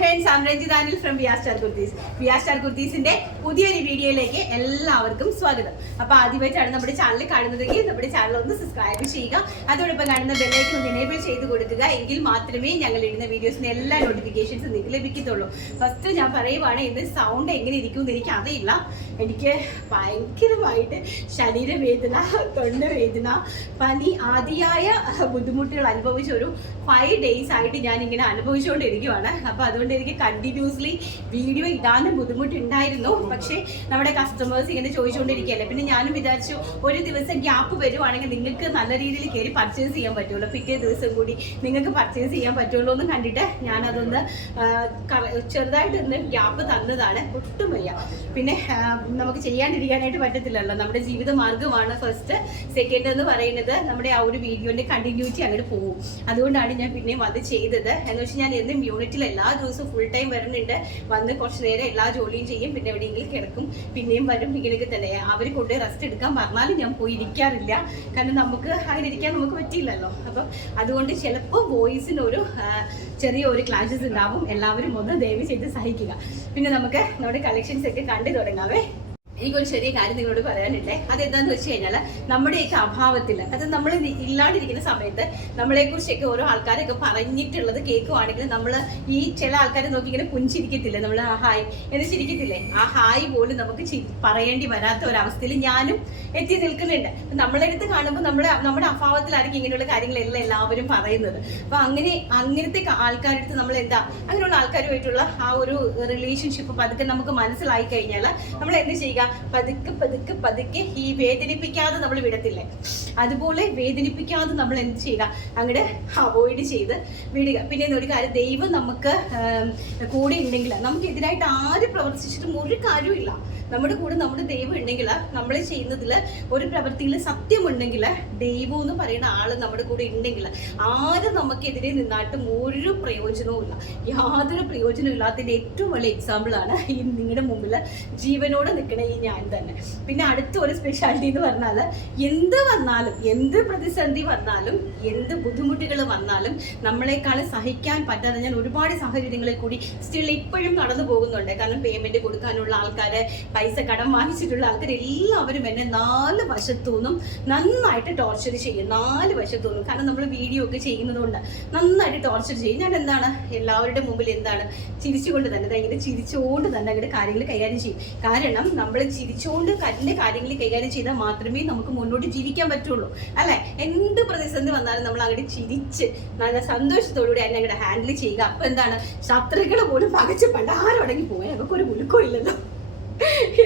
friends, I'm Ranjit Anil from VR Star Kurtis. VR Star Kurtisന്റെ പുതിയൊരു വീഡിയോയിലേക്ക് എല്ലാവർക്കും സ്വാഗതം. അപ്പോൾ ആദ്യമായിട്ടാണ് നമ്മുടെ ചാനൽ കാണുന്നതെങ്കിൽ നമ്മുടെ ചാനൽ ഒന്ന് സബ്സ്ക്രൈബ് ചെയ്യുക. അതോടൊപ്പം കാണുന്ന ബെൽ ഐക്കൺ ഒന്ന് എനേബിൾ ചെയ്ത് കൊടുക്കുക. എങ്കിൽ മാത്രമേ ഞങ്ങൾ ഇടുന്ന വീഡിയോസിന്റെ എല്ലാ നോട്ടിഫിക്കേഷൻസ് നിങ്ങൾക്ക് ലഭിക്കത്തുള്ളൂ. ഫസ്റ്റ് ഞാൻ പറയുവാണ്, ഇതിന്റെ സൗണ്ട് എങ്ങനെ ഇരിക്കുമെന്ന് എനിക്ക് അറിയില്ല. എനിക്ക് ഭയങ്കരമായിട്ട് ശരീരവേദന, തൊണ്ടവേദന, പനി ആദിയായ ബുദ്ധിമുട്ടുകൾ അനുഭവിച്ച ഒരു 5 days ആയിട്ട് ഞാൻ ഇങ്ങനെ അനുഭവിച്ചുകൊണ്ടിരിക്കുകയാണ്. അപ്പോൾ അതുകൊണ്ട് എനിക്ക് കണ്ടിന്യൂസ്ലി വീഡിയോ ഇടാനും ബുദ്ധിമുട്ടുണ്ടായിരുന്നു. പക്ഷേ നമ്മുടെ കസ്റ്റമേഴ്സ് ഇങ്ങനെ ചോദിച്ചുകൊണ്ടിരിക്കുകയല്ലേ, പിന്നെ ഞാനും വിചാരിച്ചു ഒരു ദിവസം ഗ്യാപ്പ് വരുവാണെങ്കിൽ നിങ്ങൾക്ക് നല്ല രീതിയിൽ കയറി പർച്ചേസ് ചെയ്യാൻ പറ്റുള്ളൂ, പിറ്റേ ദിവസം കൂടി നിങ്ങൾക്ക് പർച്ചേസ് ചെയ്യാൻ പറ്റുള്ളൂ എന്ന് കണ്ടിട്ട് ഞാനതൊന്ന് ചെറുതായിട്ടൊന്ന് ഗ്യാപ്പ് തന്നതാണ്. ഒട്ടും വയ്യ. പിന്നെ നമുക്ക് ചെയ്യാണ്ടിരിക്കാനായിട്ട് പറ്റത്തില്ലല്ലോ, നമ്മുടെ ജീവിത മാർഗ്ഗമാണ് ഫസ്റ്റ്. സെക്കൻഡ് എന്ന് പറയുന്നത് നമ്മുടെ ആ ഒരു വീഡിയോന്റെ കണ്ടിന്യൂറ്റി അങ്ങോട്ട് പോകും. അതുകൊണ്ടാണ് ഞാൻ പിന്നെയും അത് ചെയ്തത്. എന്ന് വെച്ചാൽ ഞാൻ എന്നും യൂണിറ്റിൽ എല്ലാ ദിവസവും ഫുൾ ടൈം വരുന്നുണ്ട്. വന്ന് കുറച്ച് നേരം എല്ലാ ജോലിയും ചെയ്യും, പിന്നെ എവിടെയെങ്കിലും കിടക്കും, പിന്നെയും വരും. ഇങ്ങനെയൊക്കെ തന്നെ അവർ കൊണ്ട് റെസ്റ്റ് എടുക്കാൻ പറഞ്ഞാലും ഞാൻ പോയി ഇരിക്കാറില്ല. കാരണം നമുക്ക് അങ്ങനെ ഇരിക്കാൻ നമുക്ക് പറ്റില്ലല്ലോ. അപ്പം അതുകൊണ്ട് ചിലപ്പോൾ വോയിസിനൊരു ചെറിയൊരു ക്ലാഷസ് ഉണ്ടാവും. എല്ലാവരും ഒന്ന് ദയവ് ചെയ്ത് സഹിക്കുക. പിന്നെ നമുക്ക് നമ്മുടെ കളക്ഷൻസ് ഒക്കെ കണ്ടു തുടങ്ങാവേ. എനിക്കൊരു ചെറിയ കാര്യം നിങ്ങളോട് പറയാനുണ്ട്. അതെന്താന്ന് വെച്ച് കഴിഞ്ഞാൽ നമ്മുടെയൊക്കെ അഭാവത്തിൽ, അത് നമ്മൾ ഇല്ലാണ്ടിരിക്കുന്ന സമയത്ത് നമ്മളെക്കുറിച്ചൊക്കെ ഓരോ ആൾക്കാരൊക്കെ പറഞ്ഞിട്ടുള്ളത് കേൾക്കുവാണെങ്കിൽ നമ്മൾ ഈ ചില ആൾക്കാരെ നോക്കി ഇങ്ങനെ പുഞ്ചിരിക്കത്തില്ലേ, നമ്മൾ ഹായ് എന്ന് ചിരിക്കത്തില്ലേ, ആ ഹായ് പോലും നമുക്ക് പറയേണ്ടി വരാത്ത ഒരവസ്ഥയിൽ ഞാനും എത്തി നിൽക്കുന്നുണ്ട്. നമ്മളെ അടുത്ത് കാണുമ്പോൾ നമ്മുടെ അഭാവത്തിലായിരിക്കും ഇങ്ങനെയുള്ള കാര്യങ്ങളെല്ലാം എല്ലാവരും പറയുന്നത്. അപ്പൊ അങ്ങനത്തെ ആൾക്കാരടുത്ത് നമ്മൾ എന്താ, അങ്ങനെയുള്ള ആൾക്കാരുമായിട്ടുള്ള ആ ഒരു റിലേഷൻഷിപ്പ് പതുക്കെ നമുക്ക് മനസ്സിലായി കഴിഞ്ഞാൽ നമ്മൾ എന്ത് ചെയ്യുക, പതുക്കെ ഈ വേദനിപ്പിക്കാതെ നമ്മൾ വിടത്തില്ലേ, അതുപോലെ വേദനിപ്പിക്കാതെ നമ്മൾ എന്ത് ചെയ്യുക, അങ്ങോട്ട് അവോയ്ഡ് ചെയ്ത് വിടുക. പിന്നെ ഒരു കാര്യം, ദൈവം നമുക്ക് കൂടെ ഉണ്ടെങ്കിൽ നമുക്ക് എതിരായിട്ട് ആര് പ്രവർത്തിച്ചിട്ടും ഒരു കാര്യമില്ല. നമ്മുടെ കൂടെ നമ്മുടെ ദൈവം ഉണ്ടെങ്കിൽ, നമ്മൾ ചെയ്യുന്നതിൽ ഒരു പ്രവൃത്തിയിൽ സത്യമുണ്ടെങ്കിൽ, ദൈവം എന്ന് പറയുന്ന ആള് നമ്മുടെ കൂടെ ഉണ്ടെങ്കിൽ ആരും നമുക്കെതിരെ നിന്നായിട്ടും ഒരു പ്രയോജനവും ഇല്ല. യാതൊരു പ്രയോജനവും ഇല്ലാത്തതിൻ്റെ ഏറ്റവും വലിയ എക്സാമ്പിളാണ് ഈ നിങ്ങളുടെ മുമ്പിൽ ജീവനോട് നിൽക്കണ ഈ ഞാൻ തന്നെ. പിന്നെ അടുത്ത ഒരു സ്പെഷ്യാലിറ്റി എന്ന് പറഞ്ഞാൽ, എന്ത് വന്നാലും, എന്ത് പ്രതിസന്ധി വന്നാലും, എന്ത് ബുദ്ധിമുട്ടുകൾ വന്നാലും നമ്മളെക്കാൾ സഹിക്കാൻ പറ്റാതെ ഞാൻ ഒരുപാട് സാഹചര്യങ്ങളിൽ കൂടി സ്റ്റിൽ ഇപ്പോഴും കടന്നു പോകുന്നുണ്ട്. കാരണം പേയ്മെന്റ് കൊടുക്കാനുള്ള ആൾക്കാര്, പൈസ കടം വാങ്ങിച്ചിട്ടുള്ള ആൾക്കാർ എല്ലാവരും എന്നെ 4 വശത്തുനിന്നും നന്നായിട്ട് ടോർച്ചർ ചെയ്യും. 4 വശത്തുനിന്നും. കാരണം നമ്മൾ വീഡിയോ ഒക്കെ ചെയ്യുന്നതുകൊണ്ട് നന്നായിട്ട് ടോർച്ചർ ചെയ്യും. ഞാൻ എന്താണ് എല്ലാവരുടെ മുമ്പിൽ എന്താണ് ചിരിച്ചുകൊണ്ട് തന്നെ, ഇങ്ങനെ ചിരിച്ചുകൊണ്ട് തന്നെ അങ്ങോട്ട് കാര്യങ്ങൾ കൈകാര്യം ചെയ്യും. കാരണം നമ്മൾ ചിരിച്ചുകൊണ്ട് തന്നെ കാര്യങ്ങൾ കൈകാര്യം ചെയ്താൽ മാത്രമേ നമുക്ക് മുന്നോട്ട് ജീവിക്കാൻ പറ്റുള്ളൂ, അല്ലെ? എന്ത് പ്രതിസന്ധി വന്നാലും നമ്മൾ അങ്ങോട്ട് ചിരിച്ച് നല്ല സന്തോഷത്തോടുകൂടി അതിനെ അങ്ങോട്ട് ഹാൻഡിൽ ചെയ്യുക. അപ്പൊ എന്താണ്, ശത്രുക്കൾ പോലും പകച്ച് പണ്ടാരോടങ്ങി പോകാൻ നമുക്ക് ഒരു മുലുക്കോ ഇല്ലല്ലോ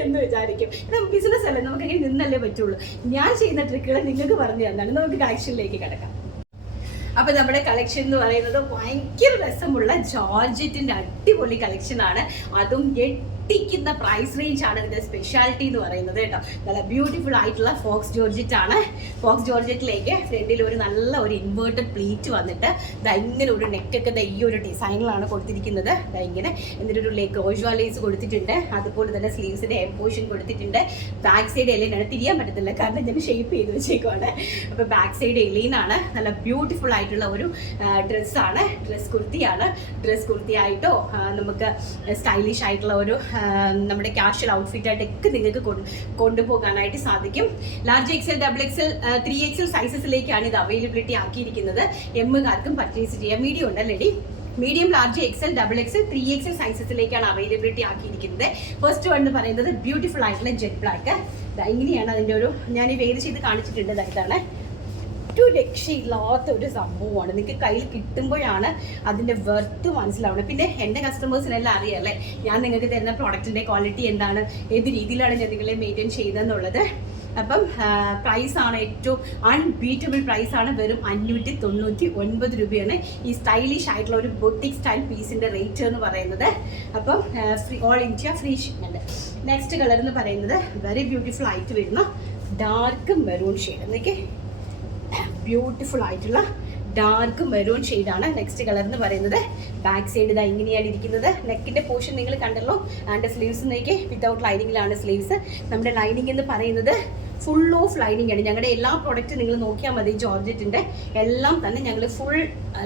എന്ന് വിചാരിക്കും. ബിസിനസ് അല്ലേ, നമുക്ക് എങ്ങനെ നിന്നല്ലേ പറ്റുള്ളൂ. ഞാൻ ചെയ്യുന്ന ട്രിക്കുകൾ നിങ്ങൾക്ക് പറഞ്ഞു തന്നാണ്. നമുക്ക് കളക്ഷനിലേക്ക് കിടക്കാം. അപ്പൊ നമ്മുടെ കളക്ഷൻ എന്ന് പറയുന്നത് ഭയങ്കര രസമുള്ള ജോർജറ്റിന്റെ അടിപൊളി കളക്ഷൻ ആണ്. അതും ിക്കുന്ന പ്രൈസ് റേഞ്ച് ആണ് ഇതിന്റെ സ്പെഷ്യാലിറ്റി എന്ന് പറയുന്നത് കേട്ടോ. നല്ല ബ്യൂട്ടിഫുൾ ആയിട്ടുള്ള ഫോക്സ് ജോർജറ്റ് ആണ്. ഫോക്സ് ജോർജറ്റിലേക്ക് ഫ്രണ്ടിൽ ഒരു നല്ല ഒരു ഇൻവേർട്ടഡ് പ്ലീറ്റ് വന്നിട്ട് ഇങ്ങനെ ഒരു നെക്കൊക്കെ ഈ ഒരു ഡിസൈനിലാണ് കൊടുത്തിരിക്കുന്നത്. ഇങ്ങനെ എന്നിട്ടൊരു ലേക്ക് ഓഷ്വാലേസ് കൊടുത്തിട്ടുണ്ട്. അതുപോലെ തന്നെ സ്ലീവ്സിന്റെ എംപോഷൻ കൊടുത്തിട്ടുണ്ട്. ബാക്ക് സൈഡ് എലൈനാണ്, തിരിയാൻ പറ്റത്തില്ല കാരണം ഞാൻ ഷേപ്പ് ചെയ്ത് വെച്ചേക്കുവാണ്. അപ്പൊ ബാക്ക് സൈഡ് എലൈനാണ്. നല്ല ബ്യൂട്ടിഫുൾ ആയിട്ടുള്ള ഒരു ഡ്രസ്സാണ്. ഡ്രസ് കുർത്തി ആയിട്ടോ നമുക്ക് സ്റ്റൈലിഷ് ആയിട്ടുള്ള ഒരു നമ്മുടെ കാഷ്വൽ ഔട്ട്ഫിറ്റ് ആയിട്ടൊക്കെ നിങ്ങൾക്ക് കൊണ്ടുപോകാനായിട്ട് സാധിക്കും. Large XL, double XL, 3XL സൈസസിലേക്കാണ് ഇത് അവൈലബിലിറ്റി ആക്കിയിരിക്കുന്നത്. എമ്മുകാർക്കും പർച്ചേസ് ചെയ്യാം. മീഡിയം ഉണ്ടല്ലേ, medium, large XL, double XL, 3XL സൈസസിലേക്കാണ് അവൈലബിലിറ്റി ആക്കിയിരിക്കുന്നത്. ഫസ്റ്റ് വൺ എന്ന് പറയുന്നത് ബ്യൂട്ടിഫുൾ ആയിട്ടുള്ള ജെറ്റ് ബ്ലാക്ക്. ഇങ്ങനെയാണ് അതിൻ്റെ ഒരു, ഞാൻ ഈ വെയിൽ ചെയ്ത് കാണിച്ചിട്ടുണ്ട്. ഇതാണ് ഒരു രക്ഷയില്ലാത്ത ഒരു സംഭവമാണ്. നിങ്ങൾക്ക് കയ്യിൽ കിട്ടുമ്പോഴാണ് അതിൻ്റെ വെർത്ത് മനസ്സിലാവുന്നത്. പിന്നെ എൻ്റെ കസ്റ്റമേഴ്സിനെല്ലാം അറിയാമല്ലേ ഞാൻ നിങ്ങൾക്ക് തരുന്ന പ്രോഡക്റ്റിൻ്റെ ക്വാളിറ്റി എന്താണ്, ഏത് രീതിയിലാണ് ഞാൻ നിങ്ങളെ മെയിൻറ്റെയിൻ ചെയ്തതെന്നുള്ളത്. അപ്പം പ്രൈസാണ് ഏറ്റവും അൺബീറ്റബിൾ പ്രൈസാണ്. വെറും 599 രൂപയാണ് ഈ സ്റ്റൈലിഷ് ആയിട്ടുള്ള ഒരു ബൊട്ടിക് സ്റ്റൈൽ പീസിൻ്റെ റേറ്റ് എന്ന് പറയുന്നത്. അപ്പം all India free shipment. Next colour എന്ന് പറയുന്നത് വെരി ബ്യൂട്ടിഫുൾ ആയിട്ട് വരുന്ന ഡാർക്ക് മെറൂൺ ഷെയ്ഡ്. എന്നൊക്കെ ബ്യൂട്ടിഫുൾ ആയിട്ടുള്ള ഡാർക്ക് മെറൂൺ ഷെയ്ഡാണ് നെക്സ്റ്റ് കളർ എന്ന് പറയുന്നത്. ബാക്ക് സൈഡ് ഇതാ ഇങ്ങനെയാണ് ഇരിക്കുന്നത്. നെക്കിന്റെ പോർഷൻ നിങ്ങൾ കണ്ടല്ലോ. ആൻഡ് സ്ലീവ്സ് നോക്കി വിത്തൗട്ട് ലൈനിങ്ങിലാണ് സ്ലീവ്സ്. നമ്മുടെ ലൈനിങ് എന്ന് പറയുന്നത് ഫുൾ ഓഫ് ലൈനിങ് ആണ്. ഞങ്ങളുടെ എല്ലാ പ്രോഡക്റ്റും നിങ്ങൾ നോക്കിയാൽ മതി, ജോർജറ്റിൻ്റെ എല്ലാം തന്നെ ഞങ്ങൾ ഫുൾ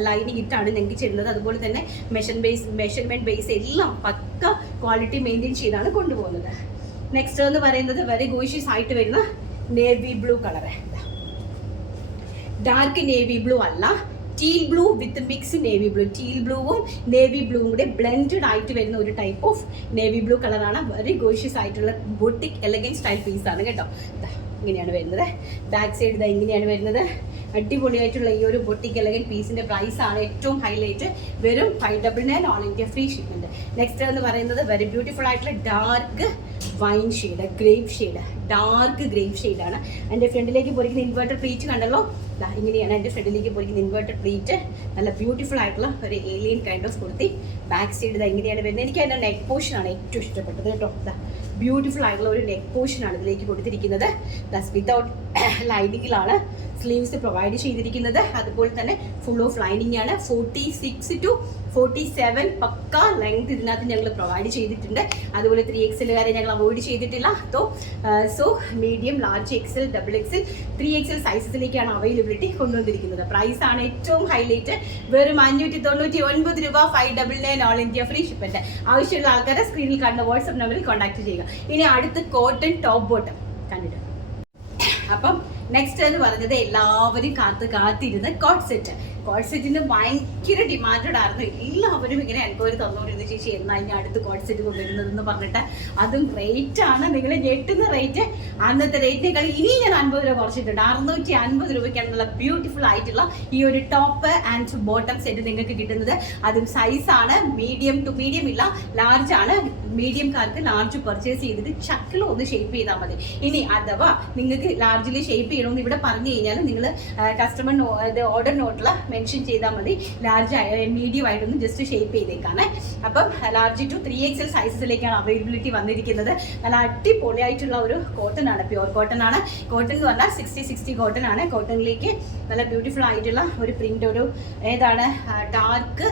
ലൈനിങ് ഇട്ടാണ് ഞങ്ങൾക്ക് ചെയ്യുന്നത്. അതുപോലെ തന്നെ മെഷർമെൻറ്റ് ബേസ് എല്ലാം പക്ക ക്വാളിറ്റി മെയിൻറ്റെയിൻ ചെയ്താണ് കൊണ്ടുപോകുന്നത്. നെക്സ്റ്റ് എന്ന് പറയുന്നത് വെരി ഗോഷ്യസ് ആയിട്ട് വരുന്ന navy blue colour. Dark navy blue അല്ല, teal blue with mix navy blue. Teal ബ്ലൂവും നേവി ബ്ലൂവും കൂടെ ബ്ലെൻഡഡ് ആയിട്ട് വരുന്ന ഒരു ടൈപ്പ് ഓഫ് നേവി ബ്ലൂ കളറാണ്. വെരി ഗോഷ്യസ് ആയിട്ടുള്ള ബൊട്ടിക് എലഗൻ സ്റ്റൈൽ പീസാണ് കേട്ടോ. ഇങ്ങനെയാണ് വരുന്നത്. ബാക്ക് സൈഡ് ഇതാ ഇങ്ങനെയാണ് വരുന്നത്. അടിപൊളിയായിട്ടുള്ള ഈ ഒരു ബൊട്ടിക് എലഗൻ പീസിന്റെ പ്രൈസ് ആണ് ഏറ്റവും ഹൈലൈറ്റ്. വെറും 599 all India free shipment. Next എന്ന് പറയുന്നത് വെരി ബ്യൂട്ടിഫുൾ ആയിട്ടുള്ള dark wine shade, grape shade, dark grape ഷെയ്ഡാണ്. എൻ്റെ ഫ്രണ്ടിലേക്ക് പൊരിക്കുന്ന ഇൻവേർട്ടർ പ്ലീറ്റ് കണ്ടല്ലോ, ഇങ്ങനെയാണ് എൻ്റെ ഫ്രണ്ടിലേക്ക് പൊരിക്കുന്ന ഇൻവേർട്ടർ പ്ലീറ്റ്. നല്ല ബ്യൂട്ടിഫുൾ ആയിട്ടുള്ള ഒരു alien kind of kurti. Back side ഇതാ ഇങ്ങനെയാണ് വരുന്നത്. എനിക്ക് അതിൻ്റെ നെക്ക് പോർഷനാണ് ഏറ്റവും ഇഷ്ടപ്പെട്ടത് കേട്ടോ. ബ്യൂട്ടിഫുൾ ആയിട്ടുള്ള ഒരു നെക്ക് പോർഷനാണ് ഇതിലേക്ക് കൊടുത്തിരിക്കുന്നത്. പ്ലസ് വിത്തൗട്ട് ലൈനിങ്ങിലാണ് സ്ലീവ്സ് പ്രൊവൈഡ് ചെയ്തിരിക്കുന്നത്. അതുപോലെ തന്നെ ഫുൾ ഓഫ് ലൈനിങ് ആണ്. 46 to 47 പക്ക ലെങ്ത് ഇതിനകത്ത് ഞങ്ങൾ പ്രൊവൈഡ് ചെയ്തിട്ടുണ്ട്. അതുപോലെ 3XL വരെ ഞങ്ങൾ അവോയ്ഡ് ചെയ്തിട്ടില്ല. So medium, large, XL, XXL, 3XL സൈസസിലേക്കാണ് അവൈലബിലിറ്റി കൊണ്ടുവന്നിരിക്കുന്നത്. പ്രൈസ് ആണ് ഏറ്റവും ഹൈലൈറ്റ്. വെറും 599 രൂപ, 599 ഓൾ ഇന്ത്യ ഫ്രീ ഷിപ്മെന്റ്. ആവശ്യമുള്ള ആൾക്കാരെ സ്ക്രീനിൽ കാണുന്ന വാട്സ്ആപ്പ് നമ്പറിൽ കോൺടാക്ട് ചെയ്യുക. ഇനി അടുത്ത് കോട്ടൺ ടോപ്പ് ബോട്ടം കണ്ടിട്ട്. അപ്പം നെക്സ്റ്റ് എന്ന് പറഞ്ഞത് എല്ലാവരും കാത്തിരുന്ന കോട്ട് സെറ്റ്. കോട്ട് സെറ്റിന് ഭയങ്കര ഡിമാൻഡഡ് ആയിരുന്നു. എല്ലാവരും ഇങ്ങനെ എൻക്വയറി തന്നുകൊണ്ടിരുന്നു, ചേച്ചി എന്നാൽ ഇനി അടുത്ത് കോട്ട് സെറ്റ് കൊണ്ടുവരുന്നതെന്ന് പറഞ്ഞിട്ട്. അതും റേറ്റ് ആണ്, നിങ്ങൾ ഞെട്ടുന്ന റേറ്റ്. അന്നത്തെ റേറ്റിനേക്കാൾ ഇനി ഞാൻ 50 രൂപ കുറച്ചിട്ടുണ്ട്. 650 രൂപയ്ക്കാണ് നല്ല ബ്യൂട്ടിഫുൾ ആയിട്ടുള്ള ഈ ഒരു ടോപ്പ് ആൻഡ് ബോട്ടം സെറ്റ് നിങ്ങൾക്ക് കിട്ടുന്നത്. അതും സൈസാണ് മീഡിയം ടു മീഡിയം ഇല്ല, ലാർജ് ആണ്. മീഡിയംകാർക്ക് ലാർജ് പർച്ചേസ് ചെയ്തിട്ട് ചക്കിലോ ഒന്ന് ഷേപ്പ് ചെയ്താൽ മതി. ഇനി അഥവാ നിങ്ങൾക്ക് ലാർജിൽ ഷേപ്പ് ചെയ്യണമെന്ന് ഇവിടെ പറഞ്ഞു കഴിഞ്ഞാൽ നിങ്ങൾ കസ്റ്റമർ ഓർഡർ നോട്ടിൽ മെൻഷൻ ചെയ്താൽ മതി. ലാർജ് മീഡിയം ആയിട്ടൊന്ന് ജസ്റ്റ് ഷേപ്പ് ചെയ്തേക്കാണ്. അപ്പം ലാർജ് ടു 3XL സൈസസിലേക്കാണ് അവൈലബിലിറ്റി വന്നിരിക്കുന്നത്. നല്ല അടിപൊളിയായിട്ടുള്ള ഒരു കോട്ടൺ ആണ്, പ്യുവർ കോട്ടൺ ആണ്. കോട്ടൺ എന്ന് പറഞ്ഞാൽ 60 കോട്ടൺ ആണ്. കോട്ടണിലേക്ക് നല്ല ബ്യൂട്ടിഫുൾ ആയിട്ടുള്ള ഒരു പ്രിന്റ്, ഒരു ഏതാണ് ഡാർക്ക്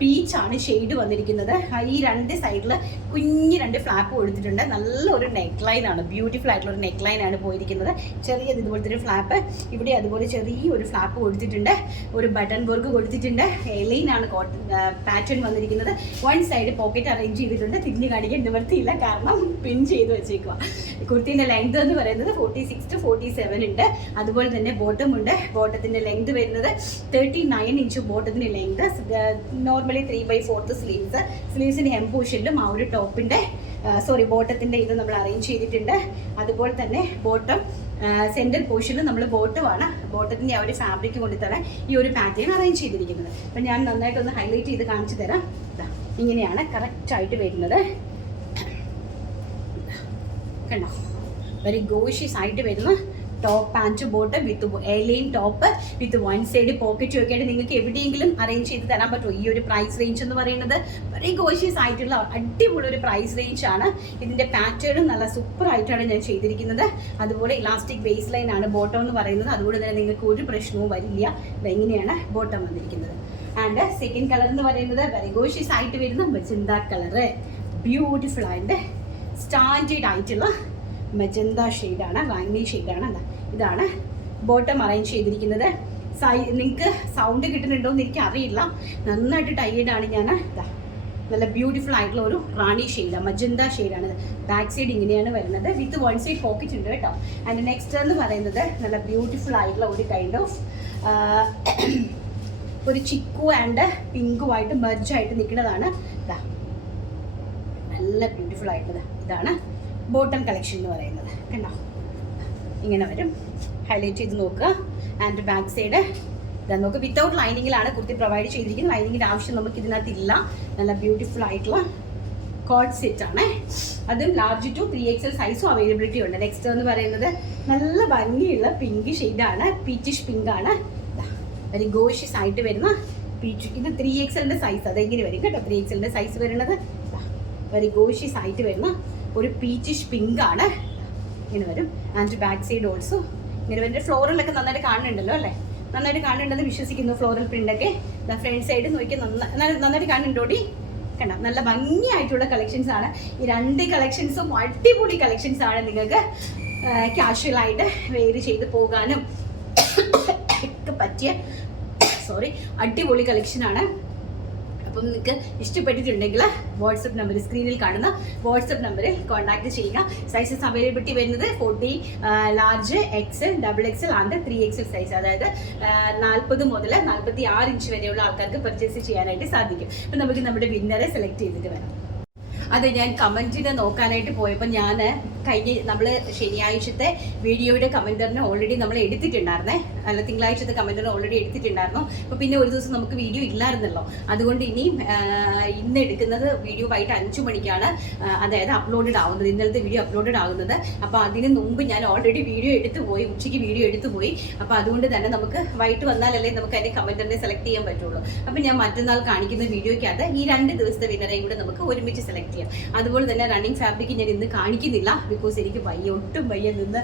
പീച്ച് ആണ് ഷെയ്ഡ് വന്നിരിക്കുന്നത്. ഈ രണ്ട് സൈഡിൽ കുഞ്ഞ് 2 ഫ്ലാപ്പ് കൊടുത്തിട്ടുണ്ട്. നല്ലൊരു നെക്ക് ലൈൻ ആണ്, ബ്യൂട്ടിഫുൾ ആയിട്ടുള്ള ഒരു നെക്ക് ലൈൻ ആണ് പോയിരിക്കുന്നത്. ചെറിയത് ഇതുപോലത്തെ ഒരു ഫ്ലാപ്പ്, ഇവിടെ അതുപോലെ ചെറിയൊരു ഫ്ലാപ്പ് കൊടുത്തിട്ടുണ്ട്. ഒരു ബട്ടൺ വർക്ക് കൊടുത്തിട്ടുണ്ട്. എലൈൻ ആണ് കോട്ടൺ പാറ്റേൺ വന്നിരിക്കുന്നത്. വൺ സൈഡ് പോക്കറ്റ് അറേഞ്ച് ചെയ്തിട്ടുണ്ട്. തിരിഞ്ഞ് കാണിക്കാൻ നിവർത്തിയില്ല, കാരണം പിൻ ചെയ്ത് വെച്ചേക്കുക. കുർത്തിന്റെ ലെങ്ത് എന്ന് പറയുന്നത് 46 to 47 ഉണ്ട്. അതുപോലെ തന്നെ ബോട്ടം ഉണ്ട്. ബോട്ടത്തിന്റെ ലെങ്ത് വരുന്നത് 39 ഇഞ്ച് ബോട്ടത്തിന്റെ ലെങ്ത്. നോർമലി 3/4 സ്ലീവ്സിന്റെ ഹെം പോർഷനിലും ആ ഒരു ടോപ്പിന്റെ ബോട്ടത്തിന്റെ ഇത് നമ്മൾ അറേഞ്ച് ചെയ്തിട്ടുണ്ട്. അതുപോലെ തന്നെ ബോട്ടം സെൻട്രൽ പോർഷനിൽ നമ്മൾ ബോട്ടമാണ്, ബോട്ടത്തിന്റെ ആ ഒരു ഫാബ്രിക് കൊണ്ട് തന്നെ ഈ ഒരു പാറ്റേൺ അറേഞ്ച് ചെയ്തിരിക്കുന്നത്. അപ്പം ഞാൻ നന്നായിട്ടൊന്ന് ഹൈലൈറ്റ് ചെയ്ത് കാണിച്ചു തരാം. ഇങ്ങനെയാണ് കറക്റ്റ് ആയിട്ട് വരുന്നത്. കണ്ടോ, വെരി ഗോഷ്യസ് ആയിട്ട് വരുന്ന top and bottom with A-line top with one side pocket ഒക്കെ ആയിട്ട് നിങ്ങൾക്ക് എവിടെയെങ്കിലും അറേഞ്ച് ചെയ്ത് തരാൻ പറ്റുമോ? ഈ ഒരു പ്രൈസ് റേഞ്ച് എന്ന് പറയുന്നത് വെരി ഗോഷ്യസ് ആയിട്ടുള്ള അടിപൊളി ഒരു പ്രൈസ് റേഞ്ച് ആണ്. ഇതിന്റെ പാറ്റേണും നല്ല സൂപ്പർ ആയിട്ടാണ് ഞാൻ ചെയ്തിരിക്കുന്നത്. അതുപോലെ ഇലാസ്റ്റിക് ബേസ് ലൈൻ ആണ് ബോട്ടം എന്ന് പറയുന്നത്. അതുകൊണ്ട് തന്നെ നിങ്ങൾക്ക് ഒരു പ്രശ്നവും വരില്ല. ഇതെങ്ങനെയാണ് ബോട്ടം വന്നിരിക്കുന്നത്. ആൻഡ് സെക്കൻഡ് കളർ എന്ന് പറയുന്നത് വെരി ഗോഷ്യസ് ആയിട്ട് വരുന്ന മെജന്ത കളറ്, ബ്യൂട്ടിഫുൾ ആയിട്ട് സ്റ്റാൻഡേർഡ് ആയിട്ടുള്ള മെജന്ത ഷെയ്ഡാണ്, വാങ്ങി ഷെയ്ഡാണ്. ഇതാണ് ബോട്ടം അറേഞ്ച് ചെയ്തിരിക്കുന്നത്. നിങ്ങൾക്ക് സൗണ്ട് കിട്ടുന്നുണ്ടോ എന്ന് എനിക്ക് അറിയില്ല, നന്നായിട്ട് ടയേർഡാണ് ഞാൻ. നല്ല ബ്യൂട്ടിഫുൾ ആയിട്ടുള്ള ഒരു റാണി ഷെയ്ഡാണ്, മജന്ത ഷെയ്ഡാണ്. ബാക്ക് സൈഡ് ഇങ്ങനെയാണ് വരുന്നത്. വിത്ത് വൺ സൈഡ് പോക്കറ്റ് ഉണ്ട് കേട്ടോ. ആൻഡ് നെക്സ്റ്റ് എന്ന് പറയുന്നത് നല്ല ബ്യൂട്ടിഫുൾ ആയിട്ടുള്ള ഒരു കൈൻഡ് ഓഫ് ഒരു ചിക്കു ആൻഡ് പിങ്കുമായിട്ട് മെർജായിട്ട് നിൽക്കുന്നതാണ്. നല്ല ബ്യൂട്ടിഫുൾ ആയിട്ടുള്ളത്. ഇതാണ് ബോട്ടം കളക്ഷൻ എന്ന് പറയുന്നത്. കണ്ടോ, ഇങ്ങനെ വരും. ഹൈലൈറ്റ് ചെയ്ത് നോക്കുക. ആൻഡ് ബാക്ക് സൈഡ് ഇതാ നോക്കുക, വിത്തൗട്ട് ലൈനിങ്ങിലാണ് കുർത്തി പ്രൊവൈഡ് ചെയ്തിരിക്കുന്നത്. ലൈനിങ്ങിൻ്റെ ആവശ്യം നമുക്ക് ഇതിനകത്ത് ഇല്ല. നല്ല ബ്യൂട്ടിഫുൾ ആയിട്ടുള്ള കോട്ട് സെറ്റ് ആണ്. അതും ലാർജ് ടു 3XL സൈസും അവൈലബിലിറ്റി ഉണ്ട്. നെക്സ്റ്റ് എന്ന് പറയുന്നത് നല്ല ഭംഗിയുള്ള പിങ്ക് ഷെയ്ഡാണ്, പീച്ചിഷ് പിങ്ക് ആണ്. വെരി ഗോഷ്യസ് ആയിട്ട് വരുന്ന പീച്ച്. ഇത് 3XLന്റെ സൈസ് അതെങ്ങനെ വരും കേട്ടോ. 3XLന്റെ സൈസ് വരുന്നത് വെരി ഗോഷ്യസ് ആയിട്ട് വരുന്ന ഒരു പീച്ചിഷ് പിങ്ക് ആണ്. ഇങ്ങനെ വരും. ആൻഡ് ബാക്ക് സൈഡ് ഓൾസോ ഇങ്ങനെ വരുന്നത്. ഫ്ലോറലൊക്കെ നന്നായിട്ട് കാണുന്നുണ്ടല്ലോ അല്ലേ? നന്നായിട്ട് കാണുന്നുണ്ടെന്ന് വിശ്വസിക്കുന്നു. ഫ്ലോറൽ പ്രിൻ്റൊക്കെ ഫ്രണ്ട് സൈഡ് നോക്കി നന്നായിട്ട് കാണുന്നുണ്ടോടി. കണ്ട, നല്ല ഭംഗിയായിട്ടുള്ള കളക്ഷൻസ് ആണ്. ഈ രണ്ട് കളക്ഷൻസും അടിപൊളി കളക്ഷൻസ് ആണ്. നിങ്ങൾക്ക് കാഷ്വലായിട്ട് വെയർ ചെയ്ത് പോകാനും ഒക്കെ പറ്റിയ അടിപൊളി കളക്ഷനാണ്. അപ്പം നിങ്ങൾക്ക് ഇഷ്ടപ്പെട്ടിട്ടുണ്ടെങ്കിൽ വാട്സപ്പ് നമ്പർ സ്ക്രീനിൽ കാണുന്ന വാട്സപ്പ് നമ്പറിൽ കോൺടാക്ട് ചെയ്യുക. സൈസസ് അവൈലബിലിറ്റി വരുന്നത് 40 large, XL, XXL and 3XL size, അതായത് 40 മുതൽ 46 ഇഞ്ച് വരെയുള്ള ആൾക്കാർക്ക് പർച്ചേസ് ചെയ്യാനായിട്ട് സാധിക്കും. അപ്പം നമുക്ക് നമ്മുടെ വിന്നറെ സെലക്ട് ചെയ്തിട്ട് വരാം. അതെ, ഞാൻ കമൻറ്റിനെ നോക്കാനായിട്ട് പോയപ്പോൾ ഞാൻ നമ്മൾ ശനിയാഴ്ചത്തെ വീഡിയോയുടെ കമൻറ്ററിനെ ഓൾറെഡി നമ്മൾ എടുത്തിട്ടുണ്ടായിരുന്നേ, അല്ല തിങ്കളാഴ്ചത്തെ കമൻറ്ററിനെ ഓൾറെഡി എടുത്തിട്ടുണ്ടായിരുന്നു. അപ്പോൾ പിന്നെ ഒരു ദിവസം നമുക്ക് വീഡിയോ ഇല്ലായിരുന്നല്ലോ, അതുകൊണ്ട് ഇനിയും ഇന്ന് എടുക്കുന്നത് വീഡിയോ വൈകിട്ട് 5 മണിക്കാണ്, അതായത് അപ്ലോഡഡ് ആവുന്നത്, ഇന്നലത്തെ വീഡിയോ അപ്ലോഡഡ് ആകുന്നത്. അപ്പോൾ അതിന് മുമ്പ് ഞാൻ ഓൾറെഡി വീഡിയോ എടുത്തു പോയി, ഉച്ചയ്ക്ക് വീഡിയോ എടുത്തു പോയി. അപ്പോൾ അതുകൊണ്ട് തന്നെ നമുക്ക് വൈകിട്ട് വന്നാലല്ലേ നമുക്ക് അതിൻ്റെ കമൻറ്ററിനെ സെലക്ട് ചെയ്യാൻ പറ്റുള്ളൂ. അപ്പോൾ ഞാൻ മറ്റന്നാൾ കാണിക്കുന്ന വീഡിയോയ്ക്കകത്ത് ഈ 2 ദിവസത്തെ വിന്നറേയും കൂടെ നമുക്ക് ഒരുമിച്ച് സെലക്ട് ചെയ്യാം. അതുപോലെ തന്നെ റണ്ണിങ് ഫാബ്രിക് ഞാൻ ഇന്ന് കാണിക്കുന്നില്ല, ബിക്കോസ് എനിക്ക് വയ്യ, ഒട്ടും വയ്യ, നിന്ന്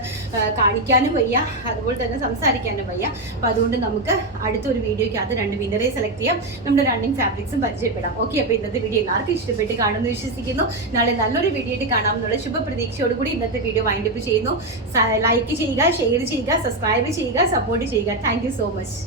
കാണിക്കാനും വയ്യ, അതുപോലെ തന്നെ സംസാരിക്കാനും വയ്യ. അപ്പോൾ അതുകൊണ്ട് നമുക്ക് അടുത്തൊരു വീഡിയോയ്ക്കകത്ത് 2 വിന്നറെ സെലക്ട് ചെയ്യാം, നമ്മുടെ റണ്ണിങ് ഫാബ്രിക്സും പരിചയപ്പെടാം. ഓക്കെ, അപ്പോൾ ഇന്നത്തെ വീഡിയോ എല്ലാവർക്കും ഇഷ്ടപ്പെട്ട് കാണുമെന്ന് വിശ്വസിക്കുന്നു. നാളെ നല്ലൊരു വീഡിയോ ആയിട്ട് കാണാമെന്നുള്ള ശുഭപ്രതീക്ഷയോടുകൂടി ഇന്നത്തെ വീഡിയോ വൈൻഡപ്പ് ചെയ്യുന്നു. ലൈക്ക് ചെയ്യുക, ഷെയർ ചെയ്യുക, സബ്സ്ക്രൈബ് ചെയ്യുക, സപ്പോർട്ട് ചെയ്യുക. Thank you so much.